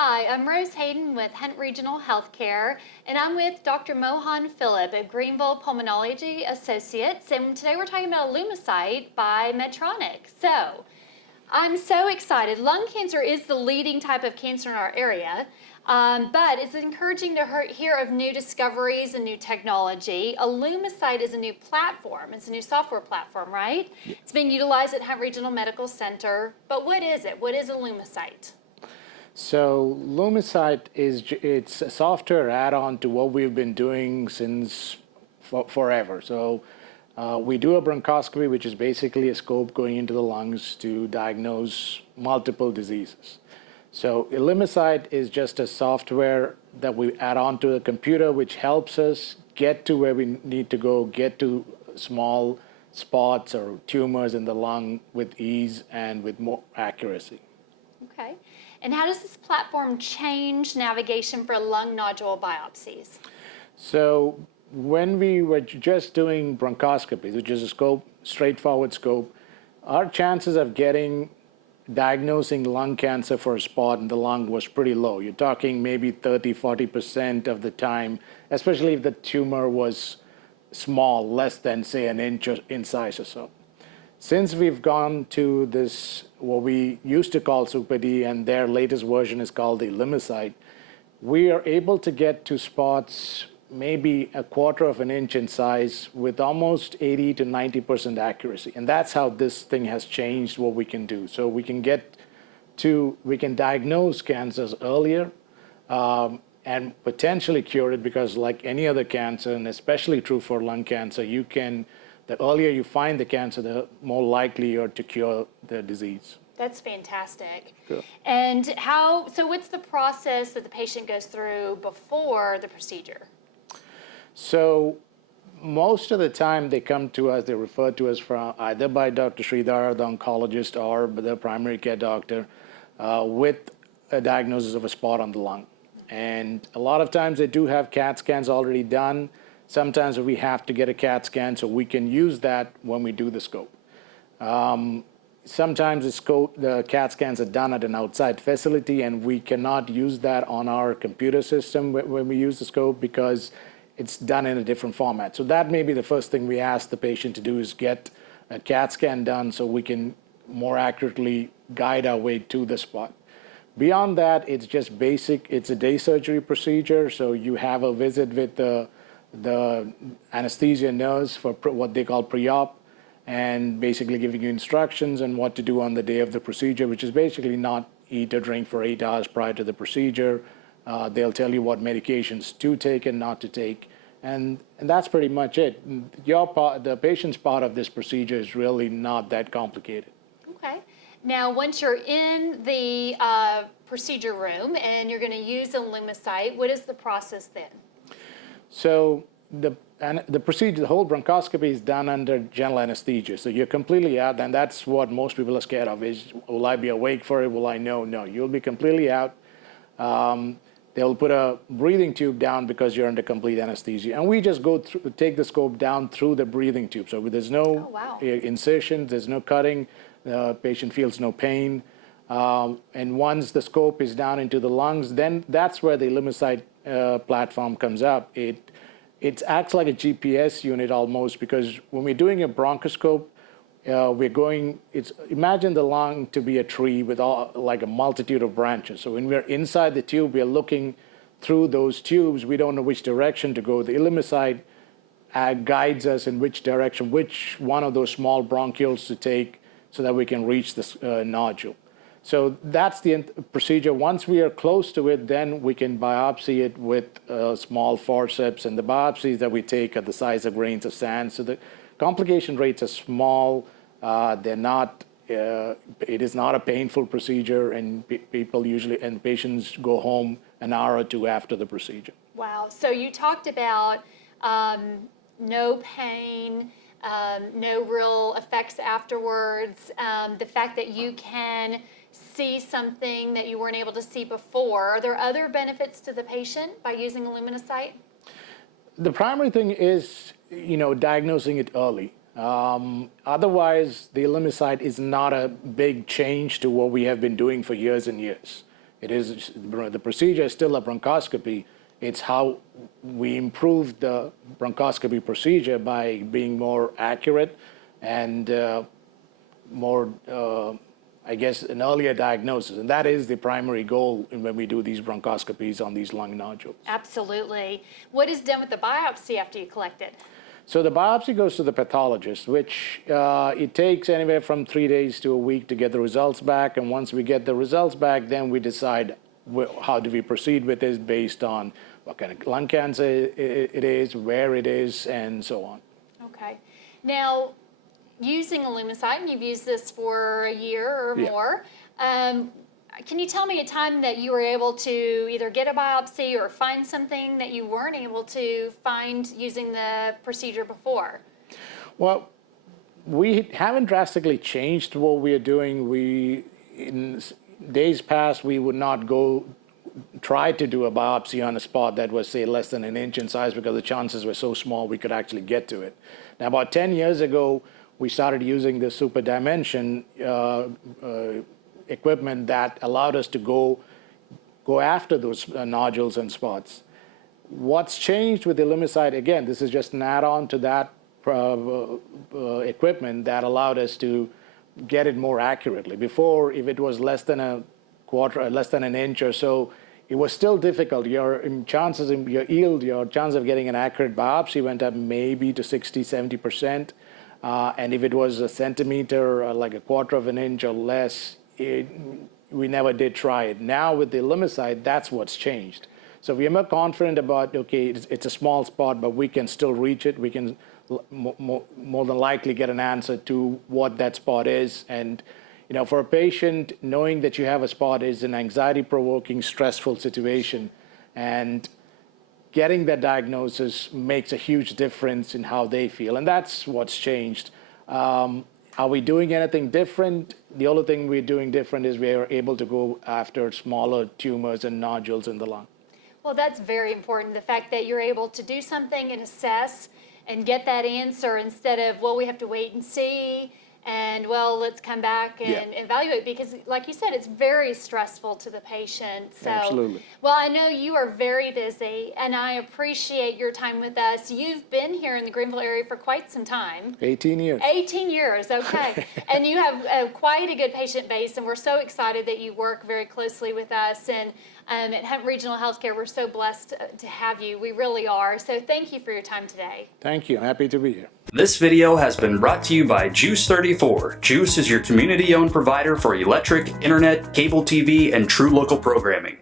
Hi, I'm Rose Hayden with Hunt Regional Healthcare, and I'm with Dr. Mohan Phillip at Greenville Pulmonology Associates, and today we're talking about Illumisite by Medtronic. So, I'm so excited. Lung cancer is the leading type of cancer in our area, but it's encouraging to hear of new discoveries and new technology. Illumisite is a new platform. It's a new software platform, right? Yeah. It's being utilized at Hunt Regional Medical Center, but what is it? What is Illumisite? So Illumisite it's a software add-on to what we've been doing since forever. So we do a bronchoscopy, which is basically a scope going into the lungs to diagnose multiple diseases. So Illumisite is just a software that we add on to the computer, which helps us get to where we need to go, get to small spots or tumors in the lung with ease and with more accuracy. Okay. And how does this platform change navigation for lung nodule biopsies? So when we were just doing bronchoscopy, which is a scope, straightforward scope, our chances of diagnosing lung cancer for a spot in the lung was pretty low. You're talking maybe 30–40% of the time, especially if the tumor was small, less than, say, an inch in size or so. Since we've gone to this, what we used to call Super D, and their latest version is called the Illumisite, we are able to get to spots maybe a quarter of an inch in size with almost 80–90% accuracy. And that's how this thing has changed what we can do. So we can diagnose cancers earlier and potentially cure it, because like any other cancer, and especially true for lung cancer, the earlier you find the cancer, the more likely you are to cure the disease. That's fantastic. Good. And so what's the process that the patient goes through before the procedure? So most of the time they come to us, they're referred to us from either by Dr. Sridhar, the oncologist, or the primary care doctor with a diagnosis of a spot on the lung. And a lot of times they do have CAT scans already done. Sometimes we have to get a CAT scan, so we can use that when we do the scope. Sometimes the CAT scans are done at an outside facility, and we cannot use that on our computer system when we use the scope because it's done in a different format. So that may be the first thing we ask the patient to do, is get a CAT scan done so we can more accurately guide our way to the spot. Beyond that, it's just basic. It's a day surgery procedure, so you have a visit with the anesthesia nurse for what they call pre-op, and basically giving you instructions on what to do on the day of the procedure, which is basically not eat or drink for 8 hours prior to the procedure. They'll tell you what medications to take and not to take, and that's pretty much it. The patient's part of this procedure is really not that complicated. Okay. Now, once you're in the procedure room and you're going to use Illumisite, what is the process then? So the procedure, the whole bronchoscopy is done under general anesthesia. So you're completely out, and that's what most people are scared of, is will I be awake for it? Will I know? No, you'll be completely out. They'll put a breathing tube down because you're under complete anesthesia. And we just take the scope down through the breathing tube. So there's no incisions, there's no cutting, the patient feels no pain. And once the scope is down into the lungs, then that's where the Illumisite platform comes up. It acts like a GPS unit almost, because when we're doing a bronchoscope, imagine the lung to be a tree with like a multitude of branches. So when we're inside the tube, we're looking through those tubes. We don't know which direction to go. The Illumisite guides us in which direction, which one of those small bronchioles to take so that we can reach this nodule. So that's the procedure. Once we are close to it, then we can biopsy it with a small forceps, and the biopsies that we take are the size of grains of sand. So the complication rates are small. It is not a painful procedure, and patients go home an hour or two after the procedure. Wow. So you talked about no pain, no real effects afterwards, the fact that you can see something that you weren't able to see before. Are there other benefits to the patient by using Illumisite? The primary thing is, diagnosing it early. Otherwise, the Illumisite is not a big change to what we have been doing for years and years. The procedure is still a bronchoscopy. It's how we improve the bronchoscopy procedure by being more accurate and more, I guess, an earlier diagnosis. And that is the primary goal when we do these bronchoscopies on these lung nodules. Absolutely. What is done with the biopsy after you collect it? So the biopsy goes to the pathologist, which it takes anywhere from 3 days to a week to get the results back. And once we get the results back, then we decide how do we proceed with this based on what kind of lung cancer it is, where it is, and so on. Okay. Now, using Illumisite, and you've used this for a year or more, can you tell me a time that you were able to either get a biopsy or find something that you weren't able to find using the procedure before? Well, we haven't drastically changed what we are doing. In days past, we would not try to do a biopsy on a spot that was, say, less than an inch in size because the chances were so small we could actually get to it. Now, about 10 years ago, we started using the super dimension equipment that allowed us to go after those nodules and spots. What's changed with Illumisite, again, this is just an add-on to that equipment that allowed us to get it more accurately. Before, if it was less than a quarter, less than an inch or so, it was still difficult. Your chance of getting an accurate biopsy went up maybe to 60, 70%. And if it was a centimeter, like a quarter of an inch or less, we never did try it. Now with the Illumisite, that's what's changed. So we are more confident about, okay, it's a small spot, but we can still reach it. We can more than likely get an answer to what that spot is. And for a patient, knowing that you have a spot is an anxiety-provoking, stressful situation. And getting that diagnosis makes a huge difference in how they feel. And that's what's changed. Are we doing anything different? The only thing we're doing different is we are able to go after smaller tumors and nodules in the lung. Well, that's very important. The fact that you're able to do something and assess and get that answer instead of, well, we have to wait and see, and, well, let's come back and evaluate, because, like you said, it's very stressful to the patient. So, absolutely. Well, I know you are very busy, and I appreciate your time with us. You've been here in the Greenville area for quite some time. 18 years. 18 years, okay. And you have quite a good patient base, and we're so excited that you work very closely with us. And at Hunt Regional Healthcare, we're so blessed to have you. We really are. So thank you for your time today. Thank you. I'm happy to be here. This video has been brought to you by GEUS 34. GEUS is your community-owned provider for electric, internet, cable TV, and true local programming.